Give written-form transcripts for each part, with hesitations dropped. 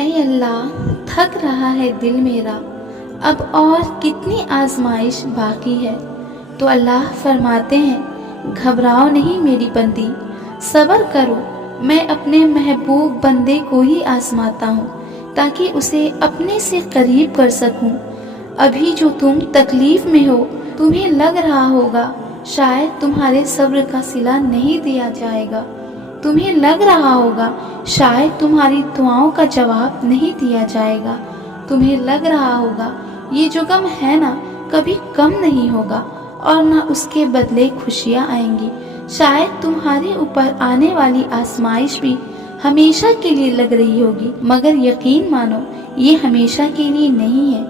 اے اللہ، تھک رہا ہے دل میرا، اب اور کتنی آزمائش باقی ہے۔ تو اللہ فرماتے ہیں، گھبراؤ نہیں میری بندی، صبر کرو، میں اپنے محبوب بندے کو ہی آزماتا ہوں تاکہ اسے اپنے سے قریب کر سکوں۔ ابھی جو تم تکلیف میں ہو، تمہیں لگ رہا ہوگا شاید تمہارے صبر کا صلہ نہیں دیا جائے گا، تمہیں لگ رہا ہوگا شاید تمہاری دعاؤں کا جواب نہیں دیا جائے گا، تمہیں لگ رہا ہوگا یہ جو غم ہے نا کبھی کم نہیں ہوگا اور نہ اس کے بدلے خوشیاں آئیں گی، شاید تمہارے اوپر آنے والی آزمائش بھی ہمیشہ کے لیے لگ رہی ہوگی، مگر یقین مانو یہ ہمیشہ کے لیے نہیں ہے،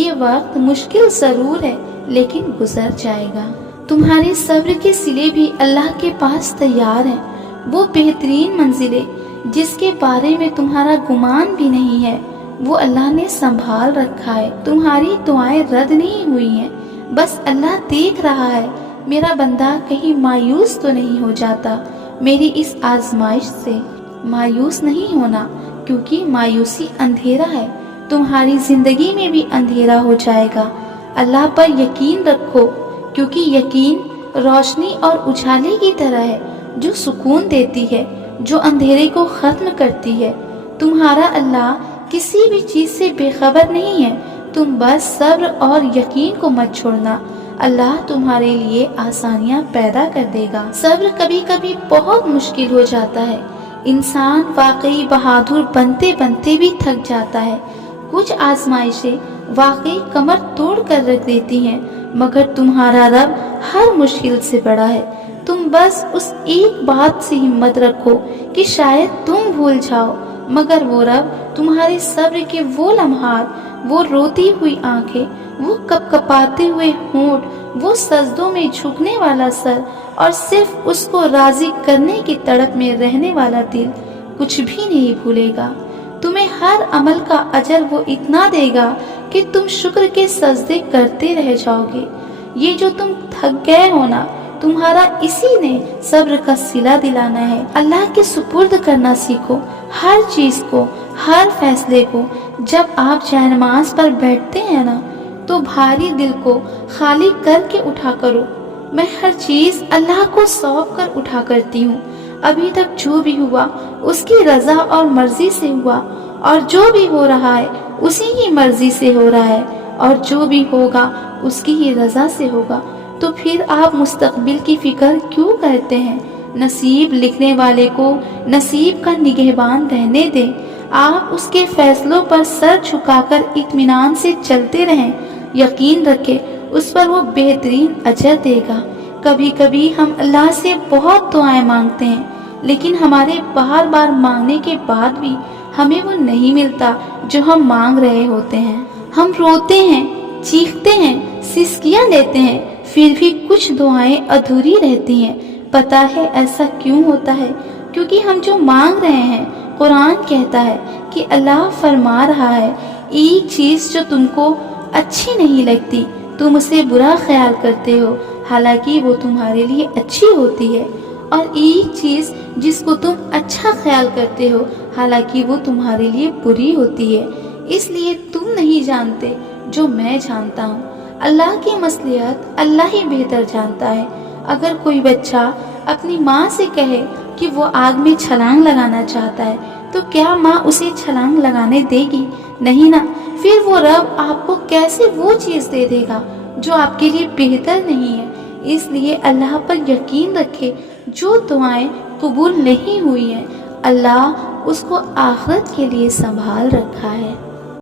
یہ وقت مشکل ضرور ہے لیکن گزر جائے گا۔ تمہارے صبر کے صلے بھی اللہ کے پاس تیار ہیں، وہ بہترین منزلیں جس کے بارے میں تمہارا گمان بھی نہیں ہے وہ اللہ نے سنبھال رکھا ہے۔ تمہاری دعائیں رد نہیں ہوئی ہیں، بس اللہ دیکھ رہا ہے میرا بندہ کہیں مایوس تو نہیں ہو جاتا۔ میری اس آزمائش سے مایوس نہیں ہونا، کیونکہ مایوسی اندھیرا ہے، تمہاری زندگی میں بھی اندھیرا ہو جائے گا۔ اللہ پر یقین رکھو، کیونکہ یقین روشنی اور اجالے کی طرح ہے جو سکون دیتی ہے، جو اندھیرے کو ختم کرتی ہے۔ تمہارا اللہ کسی بھی چیز سے بے خبر نہیں ہے، تم بس صبر اور یقین کو مت چھوڑنا، اللہ تمہارے لیے آسانیاں پیدا کر دے گا۔ صبر کبھی کبھی بہت مشکل ہو جاتا ہے، انسان واقعی بہادر بنتے بنتے بھی تھک جاتا ہے، کچھ آزمائشیں واقعی کمر توڑ کر رکھ دیتی ہیں، مگر تمہارا رب ہر مشکل سے بڑا ہے۔ تم بس اس ایک بات سے ہمت رکھو کہ شاید تم بھول جاؤ، مگر وہ رب تمہارے صبر کے وہ لمحات، وہ روتی ہوئی آنکھیں، وہ کپ کپاتے ہوئے ہونٹ، وہ سجدوں میں جھکنے والا سر اور صرف اس کو راضی کرنے کی تڑپ میں رہنے والا دل کچھ بھی نہیں بھولے گا۔ تمہیں ہر عمل کا اجر وہ اتنا دے گا کہ تم شکر کے سجدے کرتے رہ جاؤ گے۔ یہ جو تم تھک گئے ہو نا، تمہارا اسی نے صبر کا صلہ دلانا ہے۔ اللہ کے سپرد کرنا سیکھو، ہر چیز کو، ہر فیصلے کو۔ جب آپ جائے نماز پر بیٹھتے ہیں نا تو بھاری دل کو خالی کر کے اٹھا کرو۔ میں ہر چیز اللہ کو سونپ کر اٹھا کرتی ہوں، ابھی تک جو بھی ہوا اس کی رضا اور مرضی سے ہوا، اور جو بھی ہو رہا ہے اسی کی مرضی سے ہو رہا ہے، اور جو بھی ہوگا اس کی ہی رضا سے ہوگا۔ تو پھر آپ مستقبل کی فکر کیوں کرتے ہیں؟ نصیب لکھنے والے کو نصیب کا نگہبان رہنے دیں، آپ اس کے فیصلوں پر سر جھکا کر اطمینان سے چلتے رہیں، یقین رکھیں اس پر وہ بہترین اجر دے گا۔ کبھی کبھی ہم اللہ سے بہت دعائیں مانگتے ہیں، لیکن ہمارے بار بار مانگنے کے بعد بھی ہمیں وہ نہیں ملتا جو ہم مانگ رہے ہوتے ہیں۔ ہم روتے ہیں، چیختے ہیں، سسکیاں لیتے ہیں، پھر بھی کچھ دعائیں ادھوری رہتی ہیں۔ پتہ ہے ایسا کیوں ہوتا ہے؟ کیونکہ ہم جو مانگ رہے ہیں، قرآن کہتا ہے کہ اللہ فرما رہا ہے، ایک چیز جو تم کو اچھی نہیں لگتی تم اسے برا خیال کرتے ہو، حالانکہ وہ تمہارے لیے اچھی ہوتی ہے، اور ایک چیز جس کو تم اچھا خیال کرتے ہو حالانکہ وہ تمہارے لیے بری ہوتی ہے، اس لیے تم نہیں جانتے جو میں جانتا ہوں۔ اللہ کی مصلحت اللہ ہی بہتر جانتا ہے۔ اگر کوئی بچہ اپنی ماں سے کہے کہ وہ آگ میں چھلانگ لگانا چاہتا ہے تو کیا ماں اسے چھلانگ لگانے دے گی؟ نہیں نا۔ پھر وہ رب آپ کو کیسے وہ چیز دے دے گا جو آپ کے لیے بہتر نہیں ہے؟ اس لیے اللہ پر یقین رکھے، جو دعائیں قبول نہیں ہوئی ہیں اللہ اس کو آخرت کے لیے سنبھال رکھا ہے۔